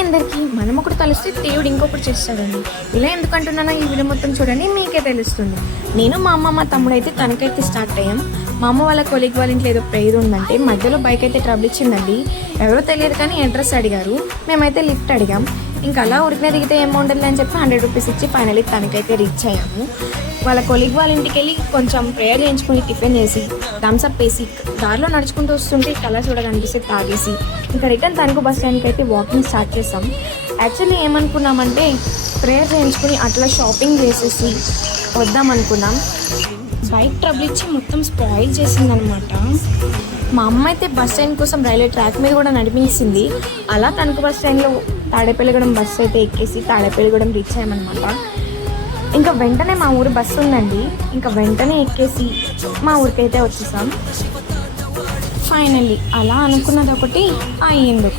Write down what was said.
అందరికీ మనం ఒకటి కలిస్తే దేవుడు ఇంకొకటి చేస్తాడండి. ఇలా ఎందుకు అంటున్నానో ఈ వీడియో మొత్తం చూడండి, మీకే తెలుస్తుంది. నేను మా అమ్మ మా తమ్ముడు అయితే తనకైతే స్టార్ట్ అయ్యాం. మా అమ్మ వాళ్ళ కొలీగ్ వాళ్ళ ఇంట్లో ఏదో ప్రేయర్ ఉందంటే మధ్యలో బైక్ అయితే ట్రబుల్ ఇచ్చిందండి. ఎవరో తెలియదు కానీ అడ్రస్ అడిగారు. మేమైతే లిఫ్ట్ అడిగాం. ఇంకా అలా ఉరికిన దిగితే ఏం ఉండదు అని చెప్పి 100 రూపీస్ ఇచ్చి ఫైనల్లీ తనకైతే రీచ్ అయ్యాము. వాళ్ళ కొలీగ్ వాళ్ళ ఇంటికి వెళ్ళి కొంచెం ప్రేయర్ చేయించుకుని టిఫిన్ చేసి థమ్స్అప్ వేసి దారిలో నడుచుకుంటూ వస్తుంటే కలర్ చూడకనిపిస్తే తాగేసి ఇంకా రిటర్న్ తణుకు బస్ స్టాండ్కి అయితే వాకింగ్ స్టార్ట్ చేసాం. యాక్చువల్లీ ఏమనుకున్నామంటే ప్రేయర్ చేయించుకుని అట్లా షాపింగ్ చేసేసి వద్దామనుకున్నాం. బైక్ ట్రబుల్ ఇచ్చి మొత్తం స్పాయిల్ చేసిందనమాట. మా అమ్మ అయితే బస్ స్టాండ్ కోసం రైల్వే ట్రాక్ మీద కూడా నడిపించింది. అలా తణుకు బస్ స్టాండ్లో తాడేపల్లిగూడెం బస్సు అయితే ఎక్కేసి తాడేపల్లిగూడెం రీచ్ అయ్యామన్నమాట. ఇంకా వెంటనే మా ఊరు బస్సు ఉందండి. ఇంకా వెంటనే ఎక్కేసి మా ఊరికైతే వచ్చేసాం. ఫైనల్లీ అలా అనుకున్నది ఒకటి అయ్యింది ఒకటి.